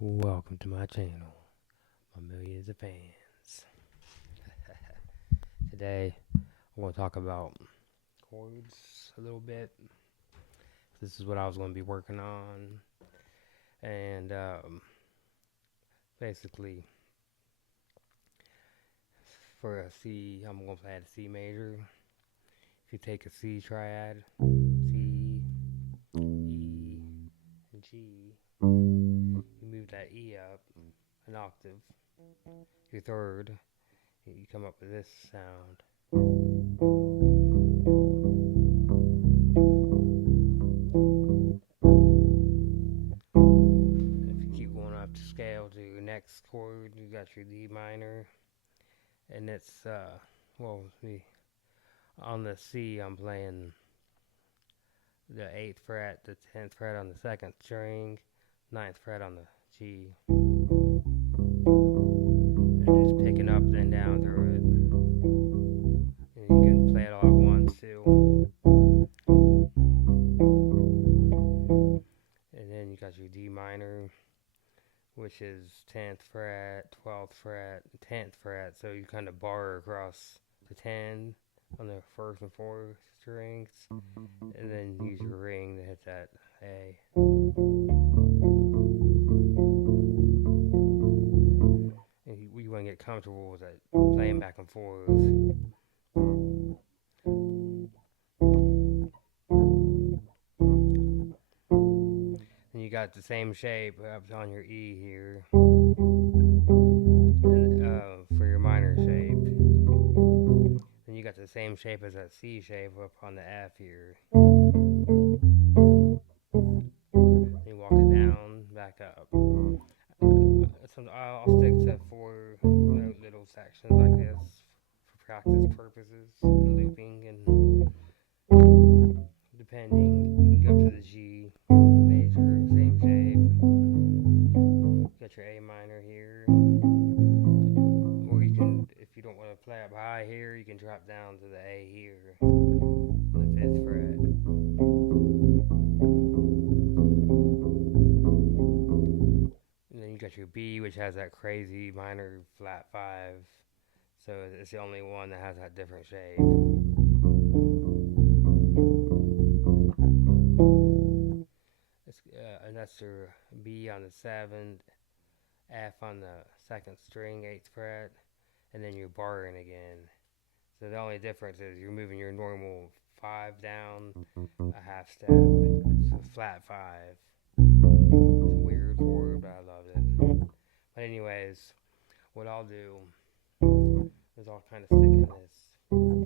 Welcome to my channel, my millions of fans. Today, I'm going to talk about chords a little bit. This is what I was going to be working on. And basically, for a C, I'm going to play a C major. If you take a C triad, C, E, and G, you move that E up an octave. Your third, you come up with this sound. If you keep going up to scale to your next chord, you got your D minor, and it's on the C, I'm playing the 8th fret, the 10th fret on the second string, 9th fret on the G, and just picking up then down through it. And you can play it all at once too. And then you got your D minor, which is 10th fret, 12th fret, 10th fret, so you kind of bar across the 10 on the first and fourth strings, and then use your ring to hit that A. And you want to get comfortable with it, playing back and forth. And you got the same shape up on your E here, and, for your minor shape. Then you got the same shape as that C shape up on the F here. Then you walk it down, back up. I'll stick to 4 little sections like this for practice purposes, and looping, and depending, you can go to the G major, same shape. Got your A minor here, or you can, if you don't want to play up high here, you can drop down to the A here on the 5th fret. And then you got your B, which has that crazy minor flat 5, so it's the only one that has that different shape. And that's your B on the 7th, F on the second string, 8th fret, and then you're barring again. So the only difference is you're moving your normal 5 down a half step, so flat 5. It's a weird chord, but I love it. But anyways, what I'll do is I'll kind of stick in this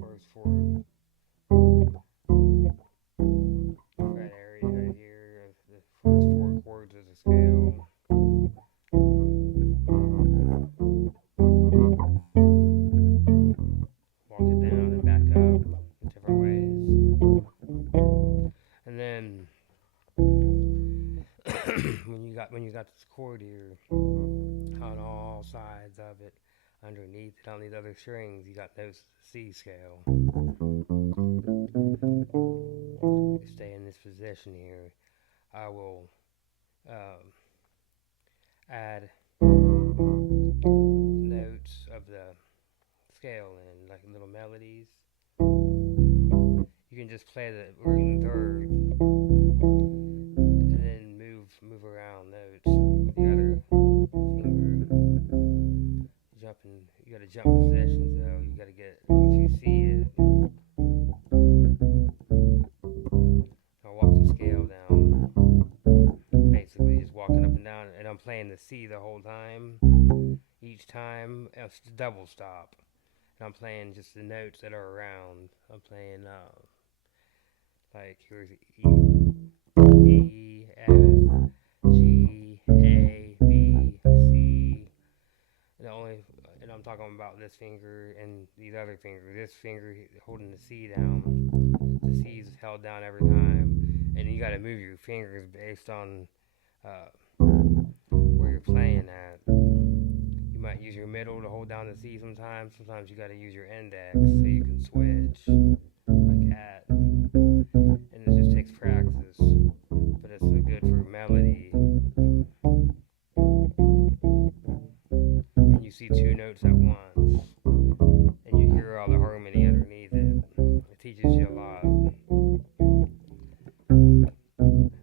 first 4 fret area right here, the first 4 chords of the scale. Walk it down and back up in different ways. And then when you got this chord here on all sides of it, underneath it on these other strings, you got those C scale. You stay in this position here. I will add notes of the scale in, like little melodies. You can just play the root and third, and then move around notes with the other finger. You gotta jump positions though. You gotta get, once you see it, I'll walk the scale down. Basically, just walking up and down, and I'm playing the C the whole time. Each time, it's double stop. And I'm playing just the notes that are around. I'm playing, like, here's E, F, G, A, B, C. And I'm talking about this finger and these other fingers. This finger holding the C down. The C is held down every time. And you gotta move your fingers based on where you're playing at. You might use your middle to hold down the C sometimes. Sometimes you gotta use your index so you can switch, like that. And it just takes practice, but it's good for melody. two notes at once, and you hear all the harmony underneath it. It teaches you a lot,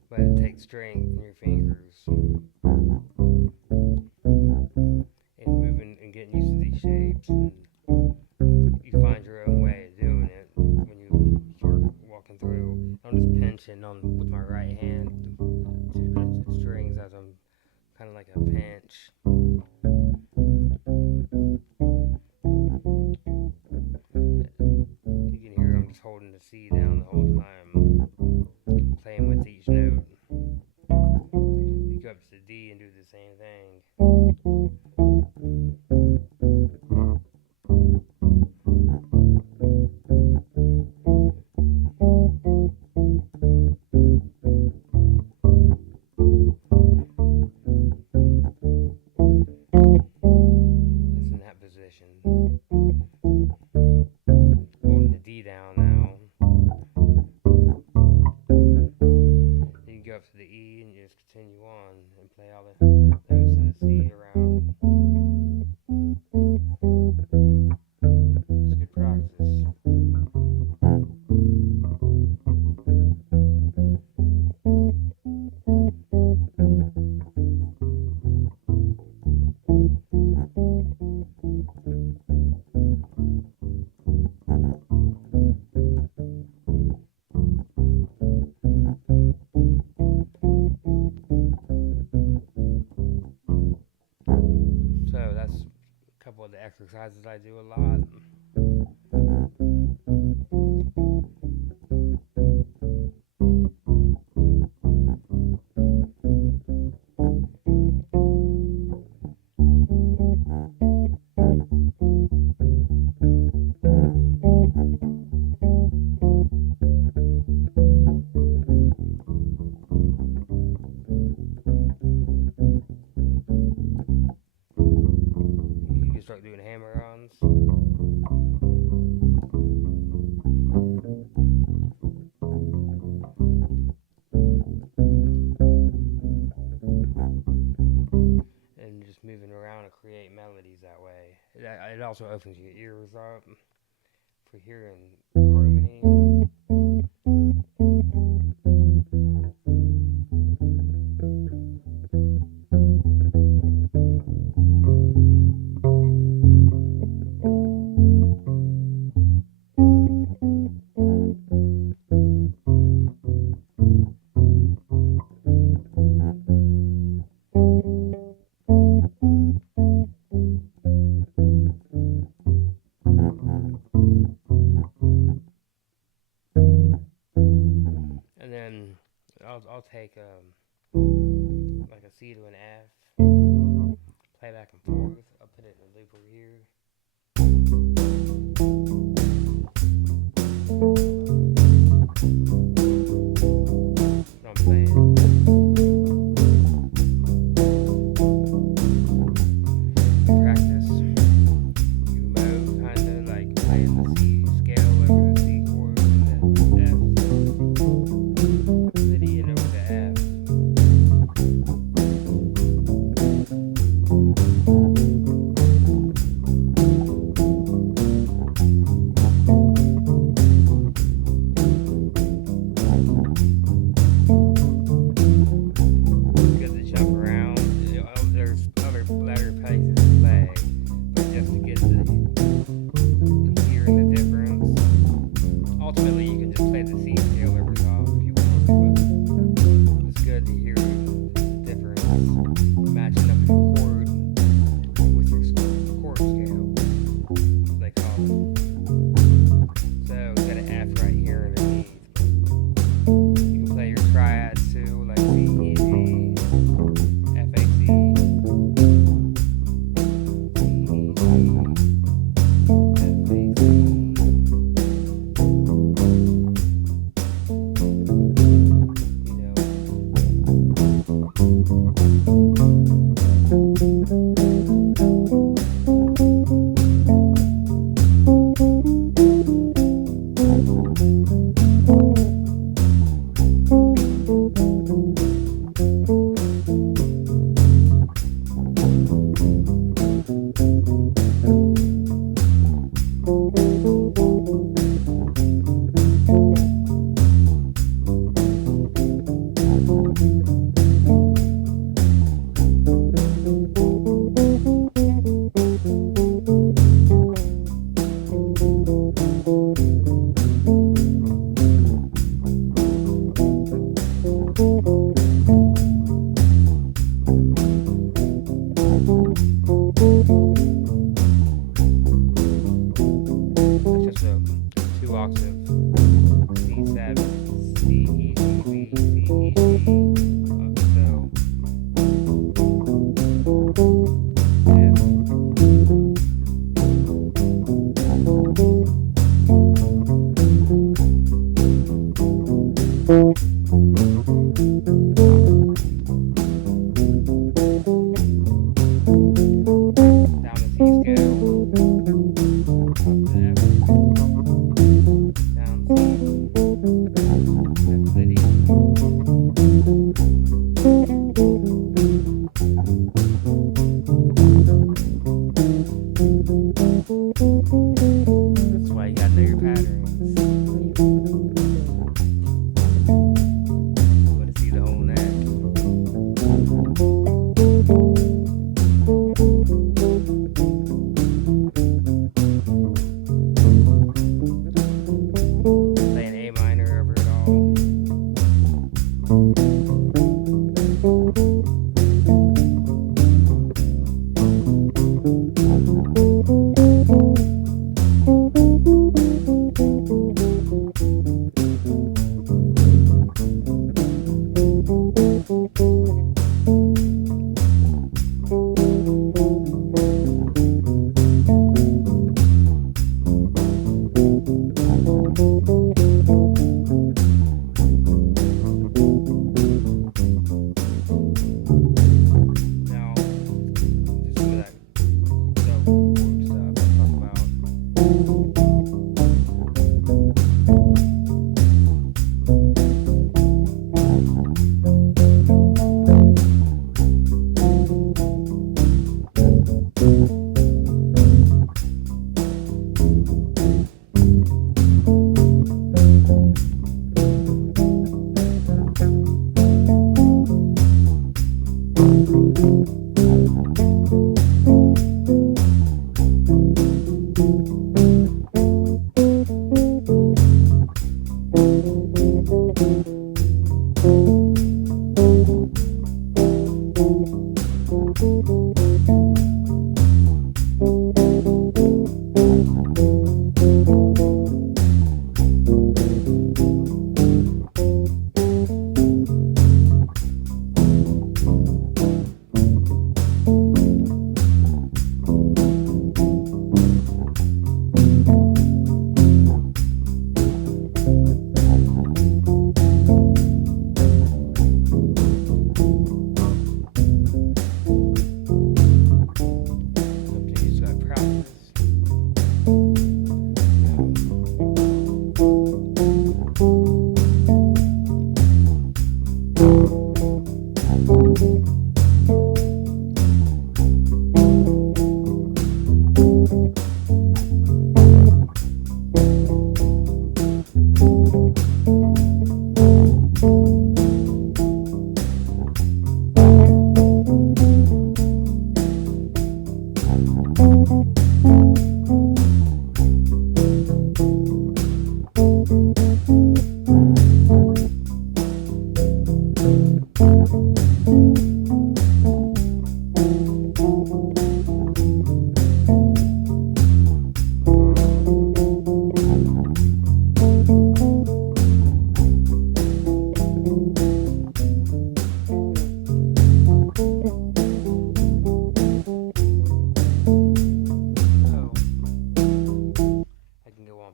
but it takes strength in your fingers and moving and getting used to these shapes. And you find your own way of doing it when you start walking through. I'm just pinching on with my right hand to the strings as I'm kind of like a pinch. You can hear I'm just holding the C down the whole time, playing with each note. You go up to the D and do the same thing. It's in that position. Holding the D down now. You can go up to the E and you just continue on and play all the notes to the C around. It's good practice. So that's a couple of the exercises I do a lot. You can start doing hammer-ons. And just moving around to create melodies that way. It also opens your ears up for hearing harmony. And then I'll take like a C to an F, play back and forth. I'll put it in a loop over here. So I'm playing. Practice. You move kind of like playing the C scale over the C chord and the F. The D and over the F. Good to jump around. There's other better places to play, but just to get the hearing the difference. Ultimately, you can just play the C scale over top if you want, but it's good to hear the difference, matching up your chord with your chord scale, as they call it. So we got an F right here underneath. You can play your triads too, like C, E, G, F, A, C, C, E, G, F, A, C. You know.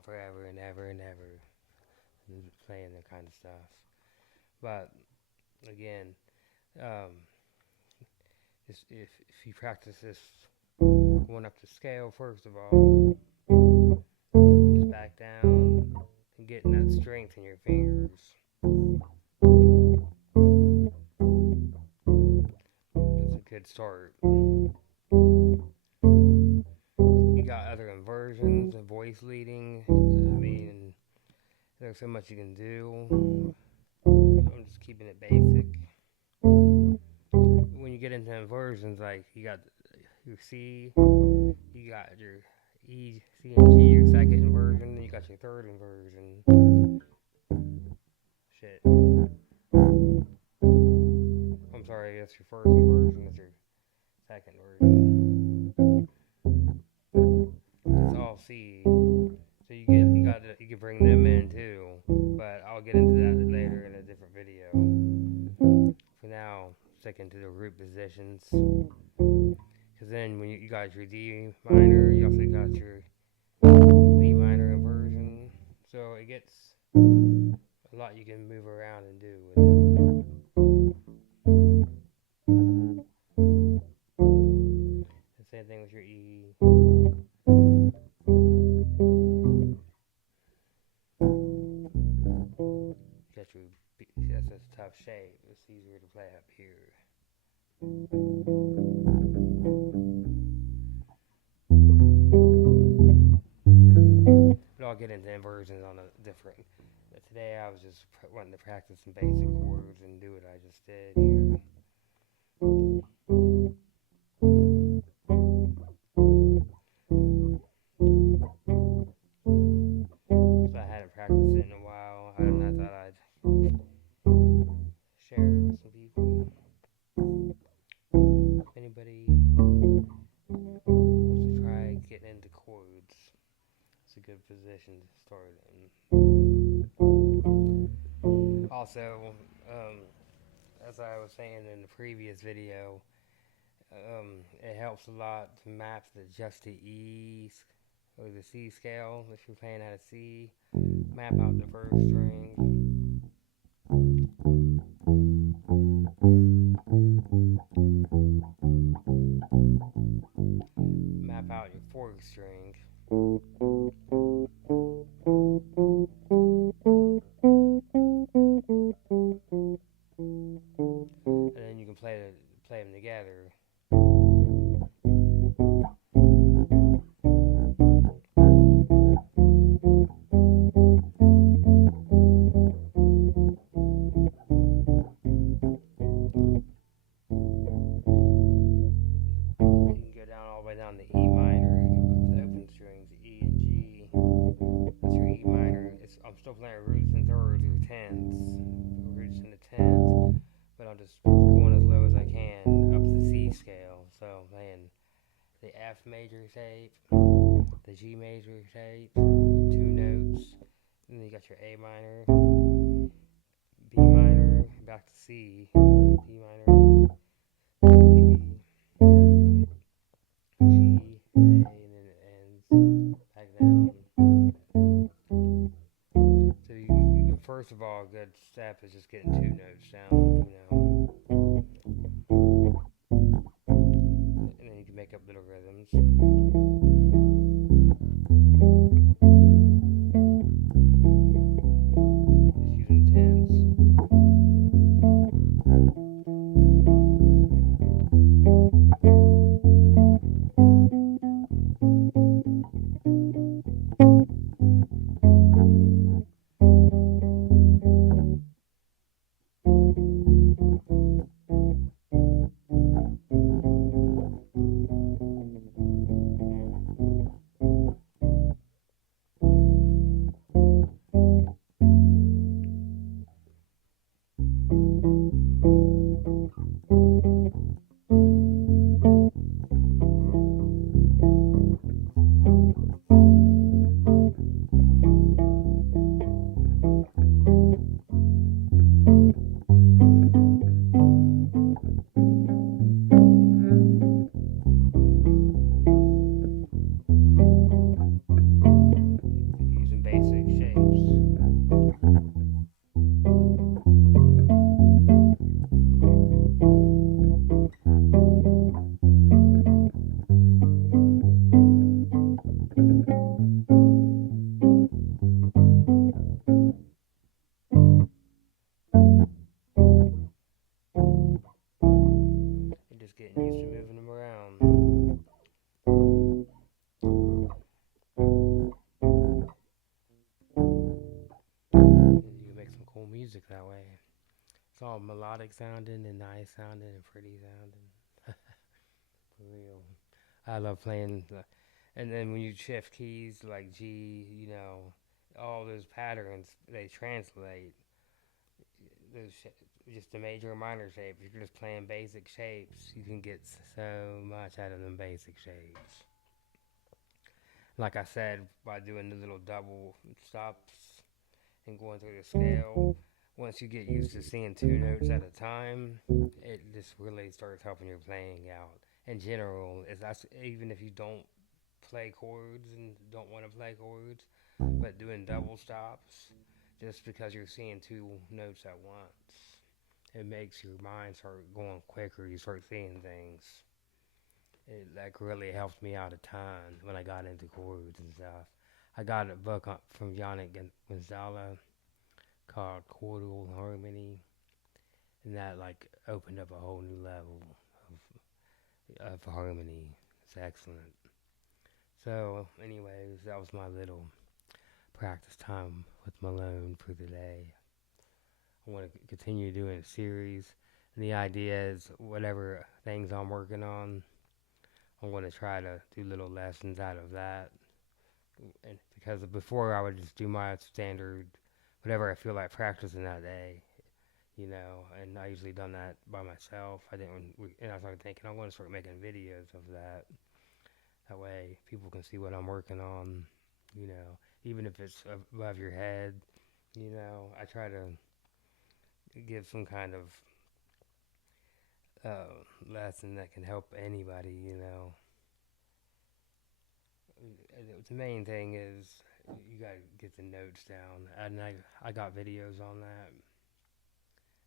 Forever and ever and ever playing that kind of stuff. But again, um, if you practice this going up the scale first of all, just back down and getting that strength in your fingers. That's a good start. You got other inversions and voice leading. I mean, there's so much you can do. I'm just keeping it basic. When you get into inversions, like you got your C, you got your E, C, and G, your second inversion, then you got your third inversion. Shit. I'm sorry, that's your first inversion, that's your second version. It's all C. So you can bring them in too, but I'll get into that later in a different video. For now, sticking to the root positions, because then when you got your D minor, you also got your D minor inversion, so it gets a lot you can move around and do with it. The same thing with your E. That's a tough shape. It's easier to play up here. But I'll get into inversions on a different. But today I was just wanting to practice some basic chords and do what I just did here. So I hadn't practiced it in a while, and I thought I'd share it with some people. If anybody wants to try getting into chords, it's a good position to start in. Also, as I was saying in the previous video, it helps a lot to map just the E or the C scale. If you're playing at a C, map out the first string. Map out your fourth string. And then you can play them together. Down the E minor with open strings, E and G. That's your E minor. I'm still playing roots and thirds or tenths, roots and the tenths, but I'm just going as low as I can up the C scale. playing the F major shape, the G major shape, 2 notes, and then you got your A minor, B minor, back to C, D minor, E, F, G, A, and then it ends back down. So first of all, a good step is just getting 2 notes down, and then you can make up little rhythms. Just using tens. Using basic shapes. And just getting used to moving them around. You can make some cool music that way. It's all melodic sounding and nice sounding and pretty sounding. For real. I love playing and then when you shift keys like G, all those patterns they translate. Those just the major and minor shapes. If you're just playing basic shapes, you can get so much out of them basic shapes. Like I said, by doing the little double stops and going through the scale, once you get used to seeing 2 notes at a time, it just really starts helping your playing out. In general, that's even if you don't play chords and don't want to play chords, but doing double stops, just because you're seeing 2 notes at once, it makes your mind start going quicker. You start seeing things. It like really helped me out a ton when I got into chords and stuff. I got a book from Yannick Gonzalez called Chordal Harmony, and that like opened up a whole new level of harmony. It's excellent. So, anyways, that was my little practice time with Malone for the day. I want to continue doing a series, and the idea is whatever things I'm working on, I'm going to try to do little lessons out of that. And because before I would just do my standard, whatever I feel like practicing that day, and I usually done that by myself. I didn't, and I started thinking I'm going to start making videos of that. That way, people can see what I'm working on. Even if it's above your head. I try to give some kind of lesson that can help anybody. The main thing is you gotta get the notes down, and I got videos on that.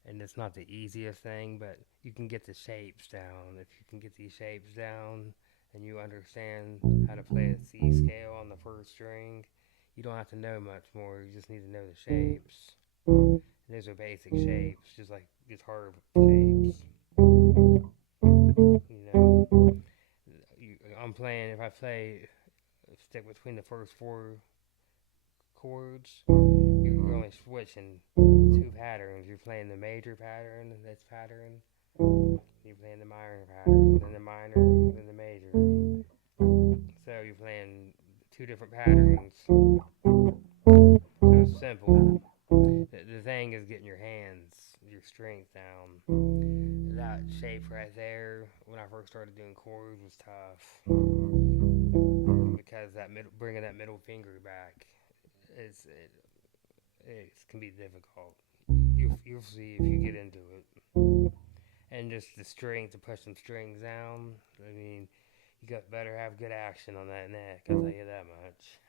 And it's not the easiest thing, but you can get the shapes down. If you can get these shapes down and you understand how to play a C scale on the first string, you don't have to know much more. You just need to know the shapes. And those are basic shapes, just like guitar shapes. I'm playing, if I stick between the first 4 chords, you're only switching 2 patterns. You're playing the major pattern, this pattern. You're playing the minor pattern, then the minor, then the major. So you're playing 2 different patterns. So it's simple. The thing is getting your hands, your strength down. That shape right there, when I first started doing chords, was tough because bringing that middle finger back is it can be difficult. You'll see if you get into it, and just the strength to push some strings down. I mean, you got better have good action on that neck. I'll tell you that much.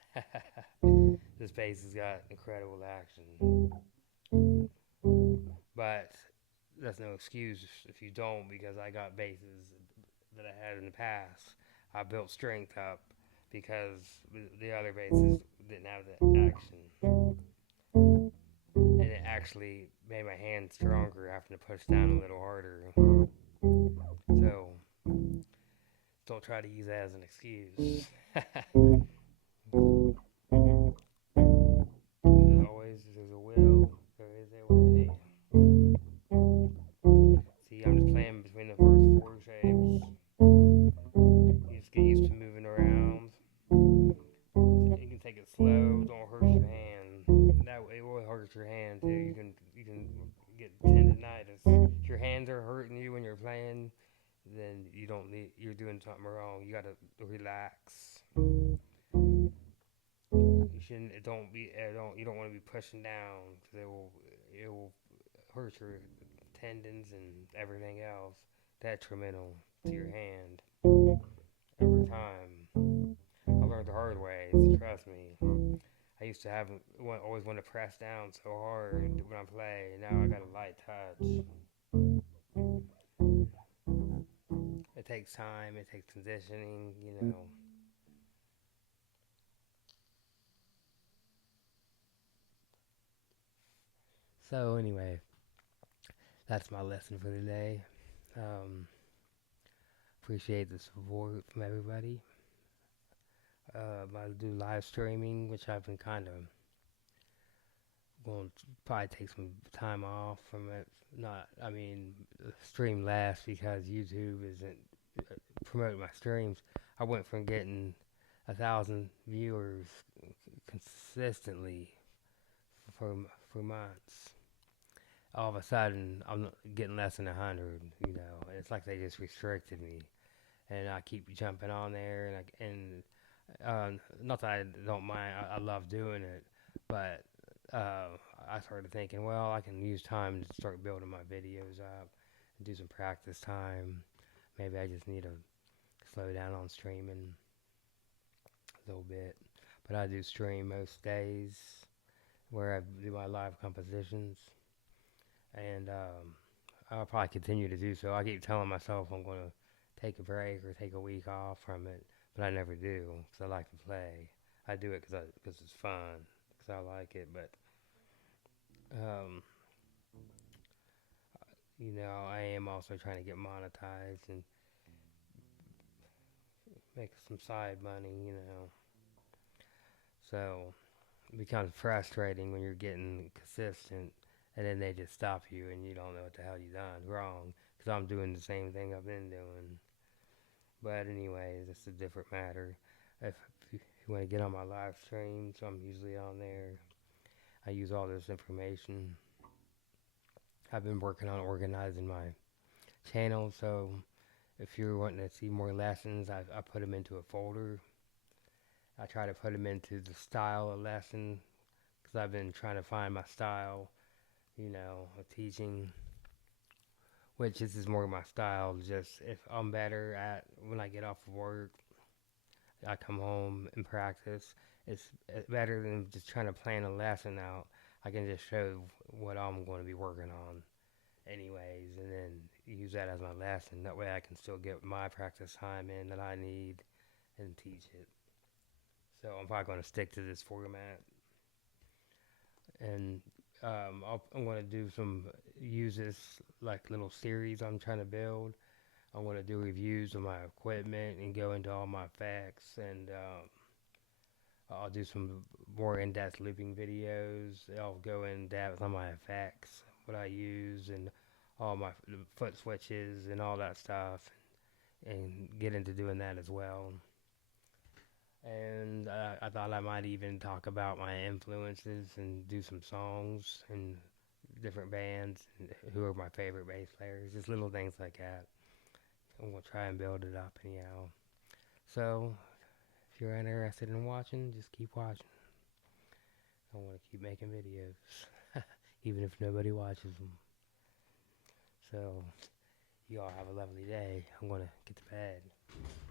This bass has got incredible action, but that's no excuse if you don't, because I got basses that I had in the past. I built strength up because the other basses didn't have the action, and it actually made my hand stronger, having to push down a little harder. So don't try to use that as an excuse. As always, there's a will, there is a way. See, I'm just playing between the first four shapes. You just get used to moving around. You can take it slow. Don't hurt your hand. That way, it will hurt your hand too. You can get tendonitis. If your hands are hurting you when you're playing, then you don't need. You're doing something wrong. You gotta relax. You shouldn't. It don't be. It don't. You don't want to be pushing down because it will hurt your tendons and everything else. Detrimental to your hand every time. I learned the hard way. So trust me. I used to always want to press down so hard when I play. Now I got a light touch. It takes time. It takes conditioning. You know. So anyway, that's my lesson for today. Um, Appreciate the support from everybody. I do live streaming, which I've been kind of going to probably take some time off from it. Not, I mean, stream less because YouTube isn't promoting my streams. I went from getting 1,000 viewers consistently for for months. All of a sudden, I'm getting less than 100. You know, it's like they just restricted me, and I keep jumping on there, not that I don't mind. I love doing it, but I started thinking, well, I can use time to start building my videos up and do some practice time. Maybe I just need to slow down on streaming a little bit. But I do stream most days where I do my live compositions, and I'll probably continue to do so. I keep telling myself I'm going to take a break or take a week off from it, but I never do because I like to play. I do it because it's fun, because I like it, but um, I am also trying to get monetized and make some side money, So it becomes frustrating when you're getting consistent and then they just stop you and you don't know what the hell you done wrong, because I'm doing the same thing I've been doing. But anyways, it's a different matter. If you want to get on my live streams, I'm usually on there. I use all this information. I've been working on organizing my channel, so if you're wanting to see more lessons, I put them into a folder. I try to put them into the style of lesson because I've been trying to find my style, of teaching, which this is more my style. Just if I'm better at when I get off of work, I come home and practice. It's better than just trying to plan a lesson out. I can just show what I'm going to be working on anyways, and then use that as my lesson. That way I can still get my practice time in that I need and teach it. So I'm probably going to stick to this format. And I'm going to use this like little series I'm trying to build. I'm going to do reviews of my equipment and go into all my effects, and I'll do some more in-depth looping videos. I'll go in depth on my effects, what I use, and all my foot switches and all that stuff, and get into doing that as well. And I thought I might even talk about my influences and do some songs and different bands and who are my favorite bass players, just little things like that. I'm gonna try and build it up anyhow. So if you're interested in watching, just keep watching. I want to keep making videos, even if nobody watches them. So you all have a lovely day. I'm gonna get to bed.